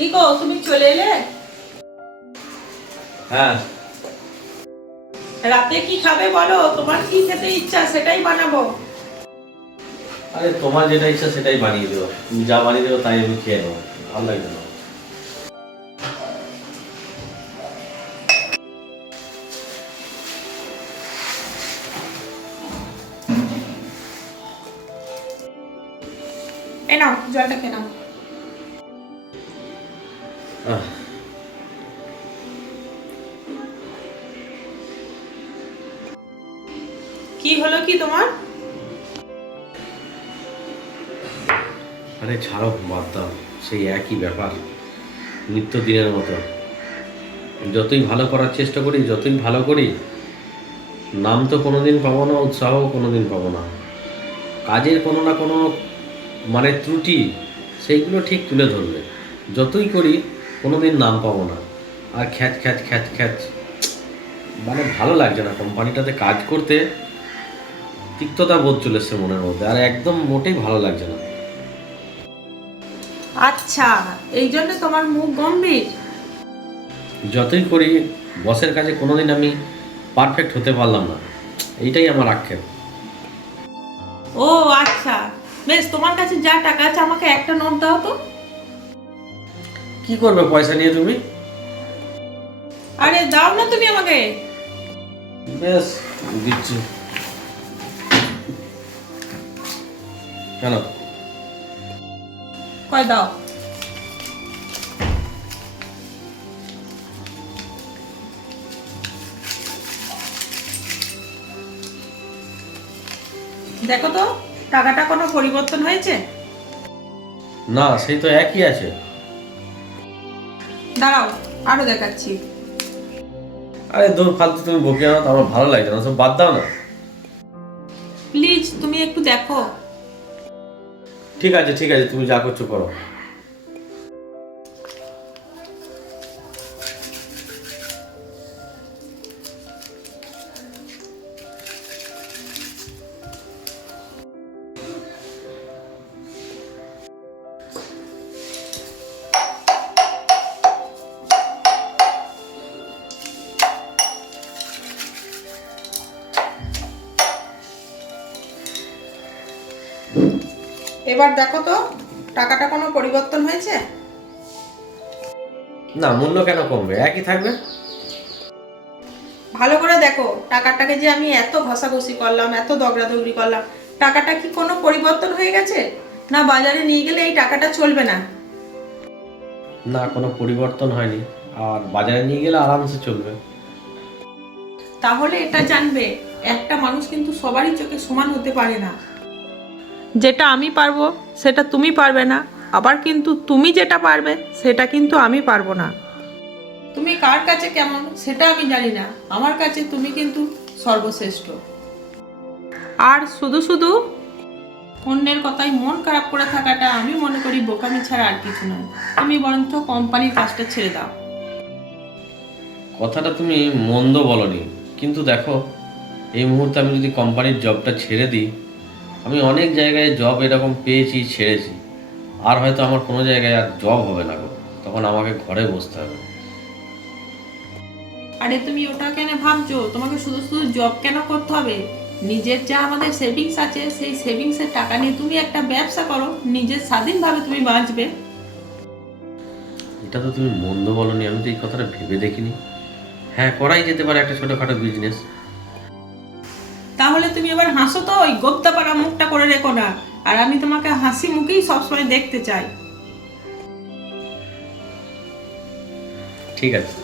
কি গো, তুমি চলে এলে? হ্যাঁ, রাতে কি খাবে বলো, তোমার কি খেতে ইচ্ছা সেটাই বানাবো। আরে তোমার যেটা ইচ্ছা সেটাই বানিয়ে দেবো। তুমি যা বানিয়ে দেবো তাই আমি খেয়ে নেবো। ভালো লাগবে না। এই নাও জলটা খেয়ে নাও। আহ, কি হলো কি তোমার? আরে ছাড়ো, বাদ দাও। সেই একই ব্যাপার, নিত্য দিনের মতো। যতই ভালো করার চেষ্টা করি, যতই ভালো করি, নাম তো কোনোদিন পাবো না, উৎসাহও কোনোদিন পাবো না। কাজের কোনো না কোনো ত্রুটি, সেইগুলো ঠিক তুলে ধরবে। যতই করি কোনোদিন নাম পাবো না। আর খ্যাচ খ্যাচ খ্যাচ খ্যাচ, ভালো লাগছে না কোম্পানিটাতে কাজ করতে। তিক্ততা বোধ চলে এসছে মনের মধ্যে, আর একদম মোটেই ভালো লাগছে না। আচ্ছা, এই জন্য তোমার মুখ গম্ভীর? যতই করি বসের কাছে কোনোদিন আমি পারফেক্ট হতে পারলাম না, এইটাই আমার আক্ষেপ। ও আচ্ছা, বেশ, তোমার কাছে যা টাকা আছে আমাকে একটা নোট দাও তো। কি করবে পয়সা নিয়ে তুমি? আরে দাও না তুমি আমাকে। বেশ, দিচ্ছি। কেন? কয় দাও। দেখো তো টাকাটা কোনো পরিবর্তন হয়েছে? না, সেই তো একই আছে। দাঁড়াও, আরো দেখাচ্ছি। আরে দূর, ফালতু তুমি বকে না তো, আমার ভালো লাগছে না, সব বাদ দাও না। প্লিজ তুমি একটু দেখো। ঠিক আছে ঠিক আছে, তুমি যা করছো করো। এবার দেখো তো টাকাটা কোনো পরিবর্তন হয়েছে? না, মূল্য কেন কমবে? একই থাকবে। ভালো করে দেখো, টাকাটাকে যে আমি এত ঘষাঘষি করলাম, এত দগড়াদগড়ি করলাম, টাকাটা কি কোনো পরিবর্তন হয়ে গেছে? না বাজারে নিয়ে গেলে এই টাকাটা চলবে না? না, কোনো পরিবর্তন হয়নি, আর বাজারে নিয়ে গেলে আরামসে চলবে। তাহলে এটা জানবে, একটা মানুষ কিন্তু সবারই চোখে সমান হতে পারে না। যেটা আমি পারবো সেটা তুমি পারবে না, আবার কিন্তু তুমি যেটা পারবে সেটা কিন্তু আমি পারবো না। তুমি কার কাছে কেমন সেটা আমি জানি না, আমার কাছে তুমি কিন্তু সর্বশ্রেষ্ঠ। আর শুধু শুধু অন্যের কথায় মন খারাপ করে থাকাটা আমি মনে করি বোকামি ছাড়া আর কিছু নয়। তুমি বরঞ্চ কোম্পানির কাজটা ছেড়ে দাও। কথাটা তুমি মন্দ বলনি, কিন্তু দেখো, এই মুহূর্তে আমি যদি কোম্পানির জবটা ছেড়ে দিই, আমি অনেক জায়গায় জব এরকম পেয়েছি, ছেড়েছি। আর হয়তো আমার কোনো জায়গায় আর জব হবে না গো, তখন আমাকে ঘরে বসতে হবে। আরে তুমি ওটা কেন ভাবছো? তোমাকে শুধু শুধু জব কেন করতে হবে? নিজের যা আমাদের সেভিংস আছে সেই সেভিংসের টাকা নিয়ে তুমি একটা ব্যবসা করো, নিজের স্বাধীনভাবে তুমি বাঁচবে। এটা তো তুমি মন্দ বলনি, আমি তো এই কথাটা ভেবে দেখিনি। হ্যাঁ, করাই যেতে পারে একটা ছোটোখাটো বিজনেস। তাহলে তুমি এবার হাসো তো, ওই গোপ্তা পাড়া মুখটা করে রেখো না। আর আমি তোমাকে হাসি মুখেই সবসময় দেখতে চাই। ঠিক আছে।